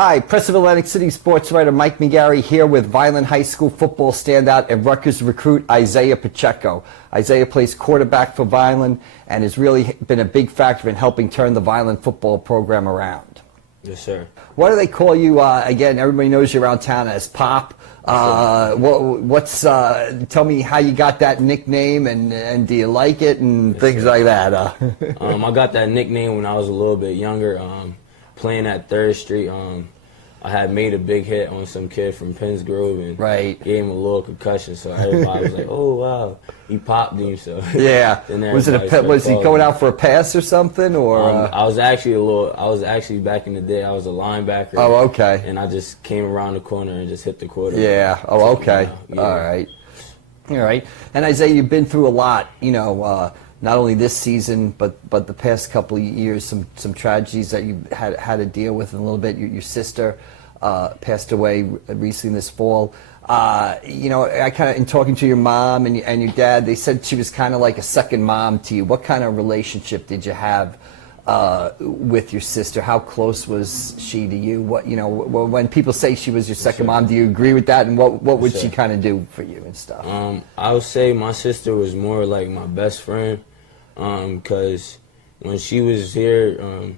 Hi, Press of Atlantic City sports writer Mike McGarry here with Vineland High School football standout and Rutgers recruit Isaiah Pacheco. Isaiah plays quarterback for Vineland and has really been a big factor in helping turn the Vineland football program around. Yes, sir. What do they call you? Again, everybody knows you around town as Pop. Tell me how you got that nickname and do you like it and Yes, things sir. like that. I got that nickname when I was a little bit younger. Playing at 3rd Street, I had made a big hit on some kid from Penns Grove and gave him a little concussion. So everybody was like, "Oh wow, he popped him." So yeah, was he going out for a pass or something, or? I was actually back in the day, I was a linebacker. Oh, okay. And I just came around the corner and just hit the quarterback. Yeah. Oh, okay. Yeah. All right. All right. And Isaiah, you've been through a lot. You know. Not only this season, but the past couple of years, some tragedies that you had to deal with in a little bit. Your sister passed away recently this fall. You know, I kind of, in talking to your mom and your dad, they said she was kind of like a second mom to you. What kind of relationship did you have with your sister? How close was she to you? What, you know, when people say she was your second mom, do you agree with that? And what would she kind of do for you and stuff? I would say my sister was more like my best friend. Because when she was here,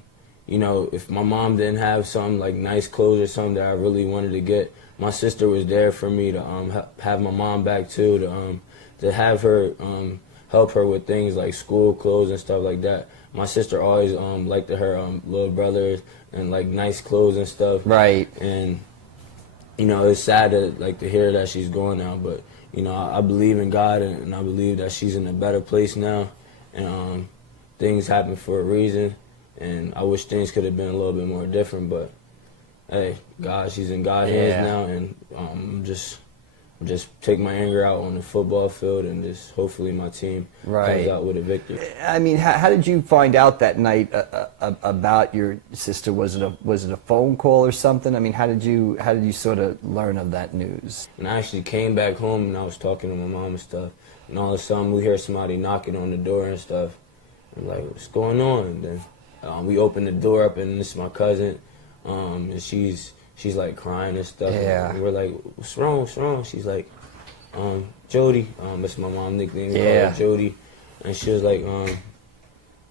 you know, if my mom didn't have some like nice clothes or something that I really wanted to get, my sister was there for me to have my mom back too, to have her help her with things like school clothes and stuff like that. My sister always liked her little brothers and like nice clothes and stuff. Right. And you know, it's sad to hear that she's gone now, but you know, I believe in God and I believe that she's in a better place now. And things happen for a reason, and I wish things could have been a little bit more different. But hey, she's in God's hands now, and just take my anger out on the football field, and just hopefully my team comes out with a victory. I mean, how did you find out that night about your sister? Was it a phone call or something? I mean, how did you sort of learn of that news? And I actually came back home and I was talking to my mom and stuff. And all of a sudden, we hear somebody knocking on the door and stuff. I'm like, what's going on? And then we open the door up, and this is my cousin. And she's like crying and stuff. Yeah. And we're like, what's wrong? What's wrong? She's like, Jody. That's my mom's nickname. Yeah. Jody. And she was like,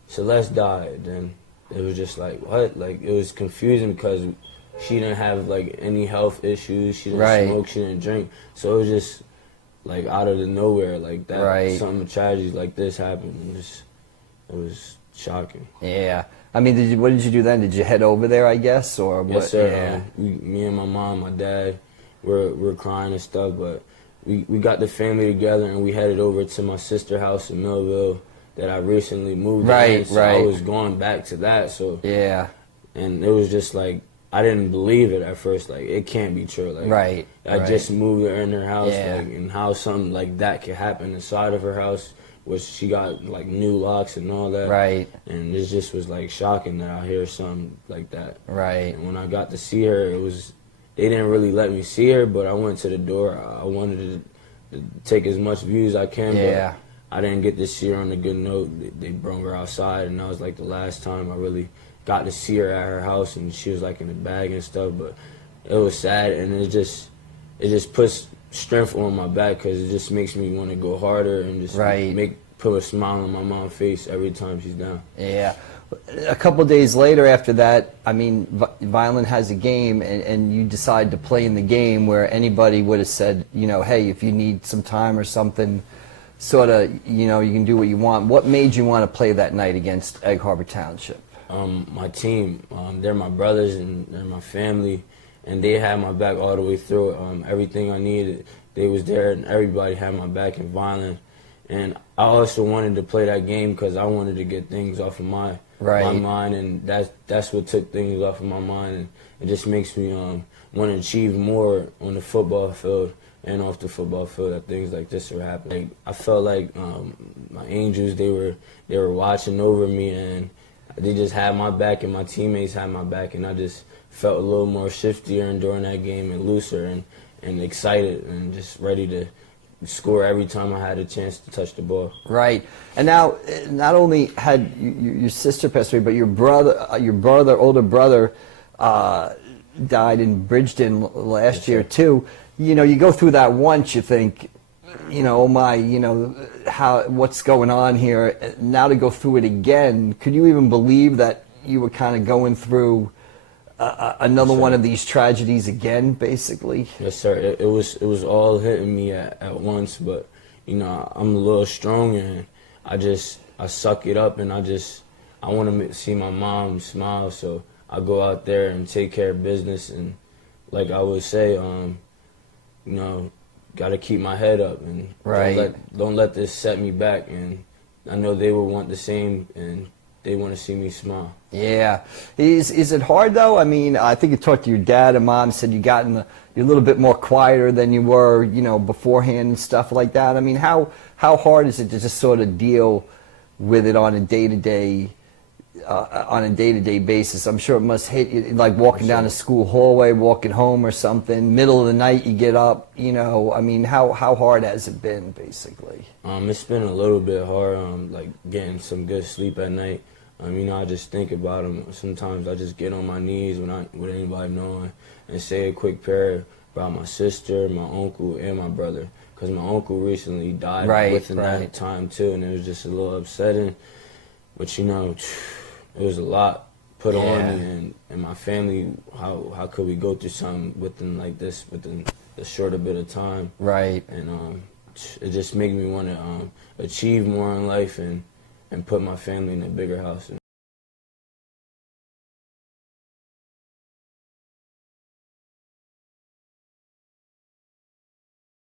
Celeste died. And it was just like, what? Like, it was confusing because she didn't have like any health issues. She didn't smoke. She didn't drink. So it was just like out of the nowhere, like that, something tragedy like this happened, and it was shocking. Yeah, I mean, what did you do then? Did you head over there, I guess, or what? Yes, sir. Yeah. Me and my mom, my dad, we're crying and stuff, but we got the family together and we headed over to my sister's house in Millville that I recently moved in. So I was going back to that. So and it was just like, I didn't believe it at first. Like, it can't be true. Like, I just moved her in her house, like, and how something like that could happen inside of her house, which she got like new locks and all that. And it just was like shocking that I hear something like that. And when I got to see her, they didn't really let me see her, but I went to the door. I wanted to take as much view as I can, but I didn't get to see her on a good note. They brought her outside, and that was like the last time I really got to see her at her house, and she was like in a bag and stuff. But it was sad, and it just puts strength on my back because it just makes me want to go harder and just put a smile on my mom's face every time she's down. Yeah. A couple of days later after that, I mean, Vineland has a game, and you decide to play in the game where anybody would have said, you know, hey, if you need some time or something, sort of, you know, you can do what you want. What made you want to play that night against Egg Harbor Township? My team, they're my brothers and they're my family, and they had my back all the way through. Everything I needed, they was there, and everybody had my back in Vineland. And I also wanted to play that game because I wanted to get things off of my mind, and that's what took things off of my mind, and it just makes me want to achieve more on the football field and off the football field that things like this are happening. Like, I felt like my angels, they were watching over me, and they just had my back, and my teammates had my back, and I just felt a little more shiftier during that game and looser and excited and just ready to score every time I had a chance to touch the ball. Right. And now, not only had your sister passed away, but your older brother, died in Bridgeton last year too. You know, you go through that once, you think, you know, oh my, you know, what's going on here? Now to go through it again, could you even believe that you were kind of going through another one of these tragedies again, basically? Yes, sir. It was all hitting me at once, but you know, I'm a little strong and I suck it up, and I want to see my mom smile, so I go out there and take care of business, and like I would say, you know, got to keep my head up and don't let this set me back. And I know they will want the same, and they want to see me smile. Yeah. Is it hard though? I mean, I think you talked to your dad and mom, said you're a little bit more quieter than you were, you know, beforehand and stuff like that. I mean, how hard is it to just sort of deal with it on a day-to-day basis? I'm sure it must hit you, like walking down a school hallway, walking home or something, middle of the night you get up, you know. I mean, how hard has it been, basically? It's been a little bit hard, like getting some good sleep at night. You know, I just think about them. Sometimes I just get on my knees with anybody knowing and say a quick prayer about my sister, my uncle, and my brother. Because my uncle recently died within that time too, and it was just a little upsetting. But you know, it was a lot put on me and my family. How could we go through something within a shorter bit of time? Right. And it just made me want to achieve more in life and put my family in a bigger house.